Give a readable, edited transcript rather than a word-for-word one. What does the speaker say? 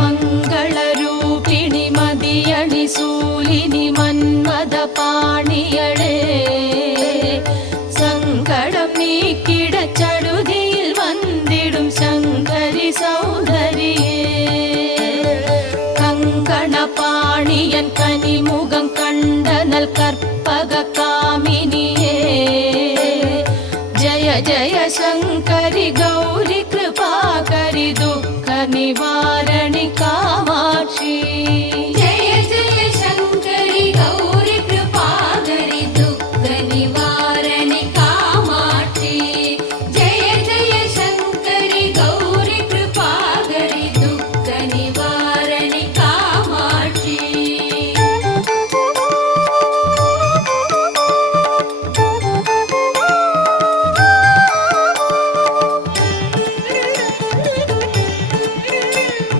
மங்களரூபிணி மதியணி சூலினி மன்மத பாணியளே சங்கடம் நீக்கிட சடுதியில் வந்திடும் சங்கரி சௌந்தரியே கங்கண பாணியன் கனிமுகம் கண்டனல் கற்பக காமினியே जय जय शंकरि गौरी कृपाकरि दुःख निवारणि कामाक्षी जय जय शंकरि गौरी कृपाकरि दुःख निवारणि कामाक्षी जय जय शंकरि गौरी कृपाकरि दुःख निवारणि